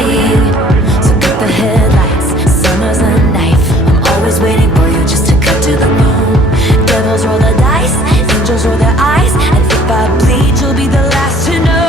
lying. So cut the headlights, summer's a knife. I'm always waiting for you just to cut to the bone. Devils roll the dice, angels roll their eyes, and if I bleed, you'll be the last to know.